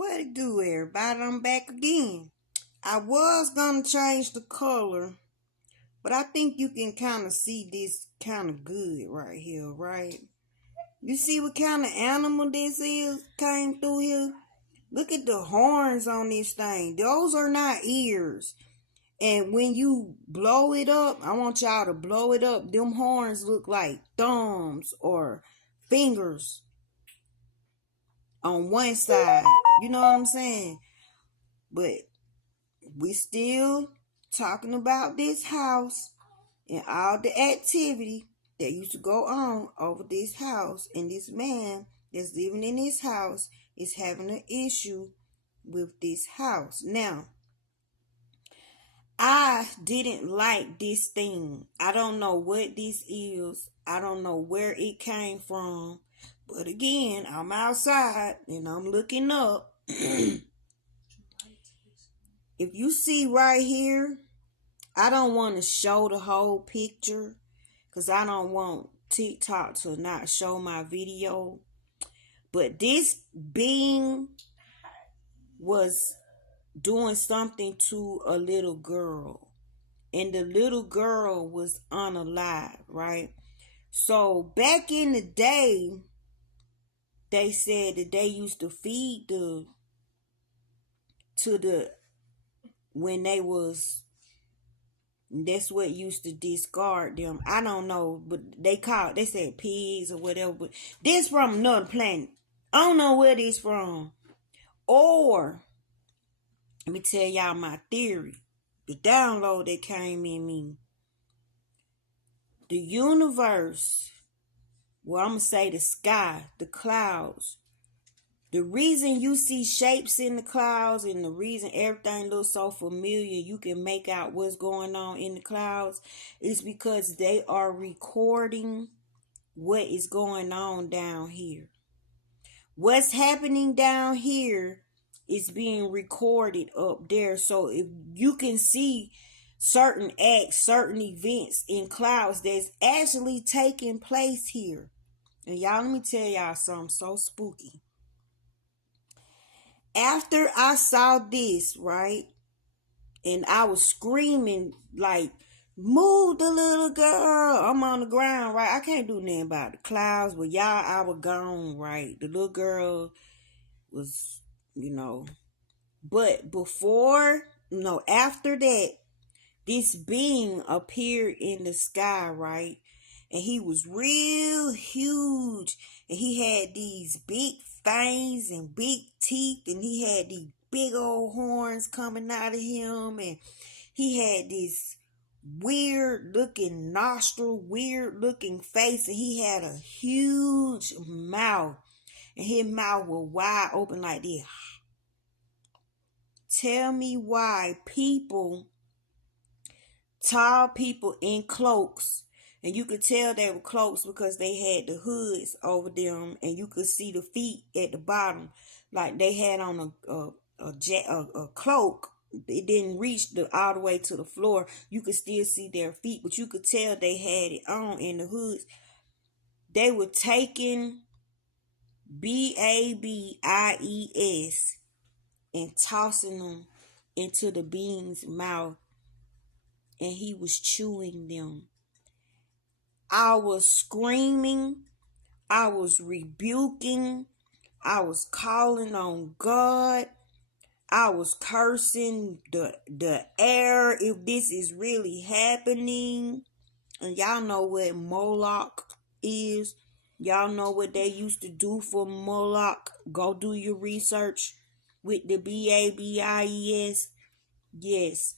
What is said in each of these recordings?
What it do, everybody? I'm back again. I was gonna change the color, but I think you can kind of see this kind of good right here, right? You see what kind of animal this is came through here? Look at the horns on this thing. Those are not ears. And when you blow it up, I want y'all to blow it up. Them horns look like thumbs or fingers on one side. You know what I'm saying? But we still talking about this house and all the activity that used to go on over this house. And this man that's living in this house is having an issue with this house. Now, I didn't like this thing. I don't know what this is. I don't know where it came from. But again, I'm outside and I'm looking up. If you see right here, I don't want to show the whole picture because I don't want TikTok to not show my video. But this being was doing something to a little girl. And the little girl was unalive, right? So back in the day, they said that they used to feed when they was, that's what used to discard them. I don't know, but they said pigs or whatever. But this from another planet. I don't know where this from. Or let me tell y'all my theory. The download that came in me. The universe, well, I'm gonna say the sky, the clouds. The reason you see shapes in the clouds and the reason everything looks so familiar, you can make out what's going on in the clouds, is because they are recording what is going on down here. What's happening down here is being recorded up there. So if you can see certain acts, certain events in clouds that's actually taking place here. And y'all, let me tell y'all something so spooky. After I saw this, right, and I was screaming like, move the little girl. I'm on the ground, right? I can't do nothing about the clouds, but y'all, I was gone, right? The little girl was, but after that, this being appeared in the sky, right? And he was real huge. And he had these big fangs and big teeth. And he had these big old horns coming out of him. And he had this weird looking nostril, weird looking face. And he had a huge mouth. And his mouth was wide open like this. Tell me why tall people in cloaks, and you could tell they were cloaks because they had the hoods over them, and you could see the feet at the bottom, like they had on a cloak. It didn't reach all the way to the floor. You could still see their feet, but you could tell they had it on in the hoods. They were taking BABIES and tossing them into the being's mouth, and he was chewing them. I was screaming, I was rebuking, I was calling on God, I was cursing the air if this is really happening. And y'all know what Moloch is. Y'all know what they used to do for Moloch. Go do your research with the BABIES. Yes.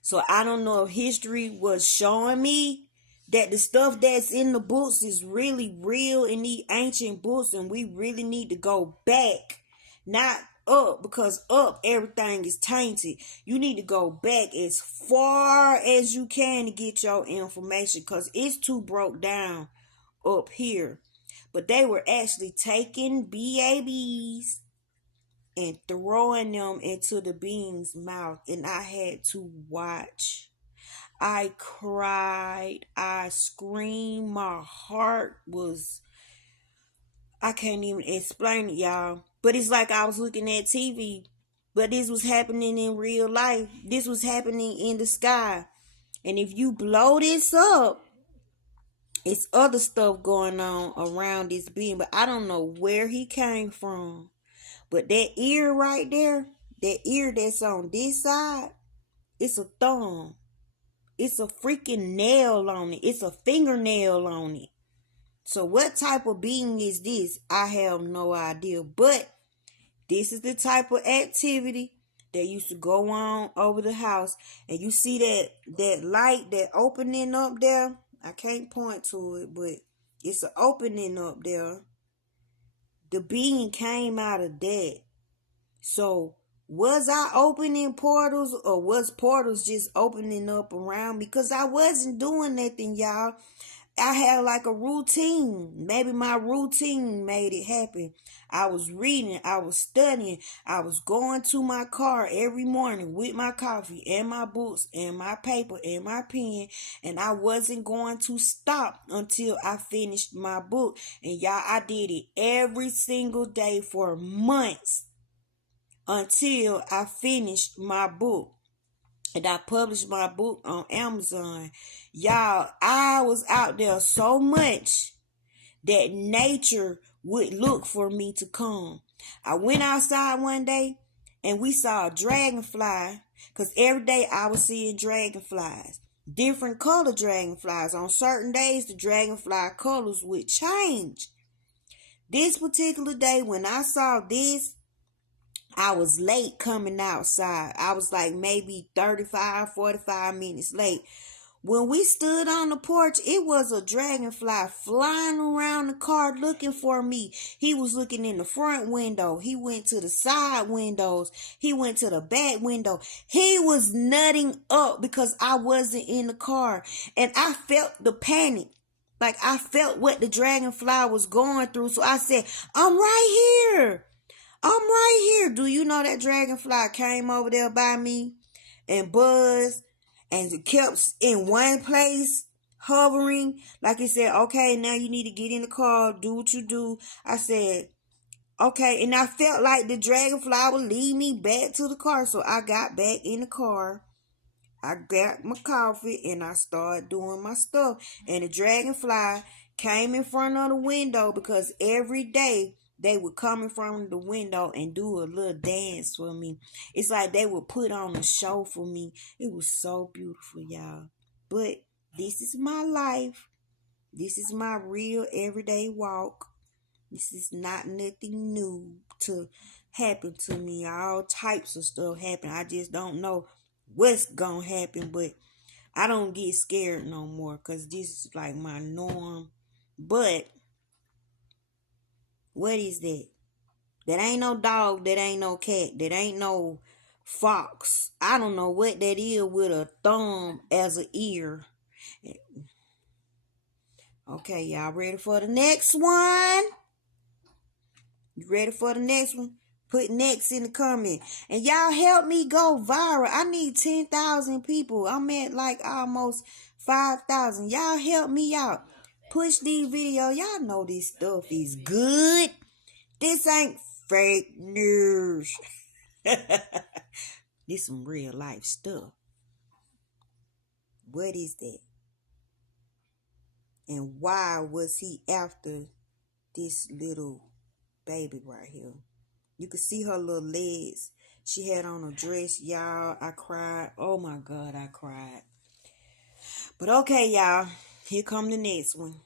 So I don't know if history was showing me that the stuff that's in the books is really real in these ancient books, and we really need to go back, not up, because up everything is tainted. You need to go back as far as you can to get your information, because it's too broke down up here. But they were actually taking BABs and throwing them into the being's mouth, and I had to watch. I cried, I screamed, my heart was, I can't even explain it, y'all. But it's like I was looking at TV. But this was happening in real life. This was happening in the sky. And if you blow this up, it's other stuff going on around this being. But I don't know where he came from. But that ear right there, that ear that's on this side, it's a thumb. It's a freaking nail on it. It's a fingernail on it. So what type of being is this? I have no idea. But this is the type of activity that used to go on over the house. And you see that light, that opening up there. I can't point to it, but it's an opening up there. The being came out of that. So was I opening portals, or was portals just opening up around me? Because I wasn't doing nothing, y'all. I had like a routine. Maybe my routine made it happen. I was reading, I was studying, I was going to my car every morning with my coffee and my books and my paper and my pen, and I wasn't going to stop until I finished my book. And y'all, I did it every single day for months until I finished my book. And I published my book on Amazon. Y'all, I was out there so much that nature would look for me to come. I went outside one day and we saw a dragonfly, because every day I was seeing dragonflies. Different color dragonflies. On certain days, the dragonfly colors would change. This particular day, when I saw this, I was late coming outside. I was like maybe 35, 45 minutes late. When we stood on the porch, it was a dragonfly flying around the car looking for me. He was looking in the front window. He went to the side windows. He went to the back window. He was nutting up because I wasn't in the car. And I felt the panic. Like I felt what the dragonfly was going through. So I said, I'm right here. I'm right here. Do you know that dragonfly came over there by me and buzzed and kept in one place hovering? Like it said, okay, now you need to get in the car, do what you do. I said, okay. And I felt like the dragonfly would lead me back to the car. So I got back in the car. I got my coffee and I started doing my stuff. And the dragonfly came in front of the window because every day they would come in front of the window and do a little dance for me. It's like they would put on a show for me. It was so beautiful, y'all. But this is my life. This is my real everyday walk. This is not nothing new to happen to me. All types of stuff happen. I just don't know what's gonna happen, but I don't get scared no more because this is like my norm. But what is that? That ain't no dog. That ain't no cat. That ain't no fox. I don't know what that is with a thumb as an ear. Okay, y'all ready for the next one? You ready for the next one? Put next in the comment. And y'all help me go viral. I need 10,000 people. I'm at like almost 5,000. Y'all help me out. Push these videos. Y'all know this stuff is good. This ain't fake news. This some real life stuff. What is that? And why was he after this little baby right here? You could see her little legs. She had on a dress, y'all. I cried. Oh my God, I cried. But okay, y'all. Here come the next one.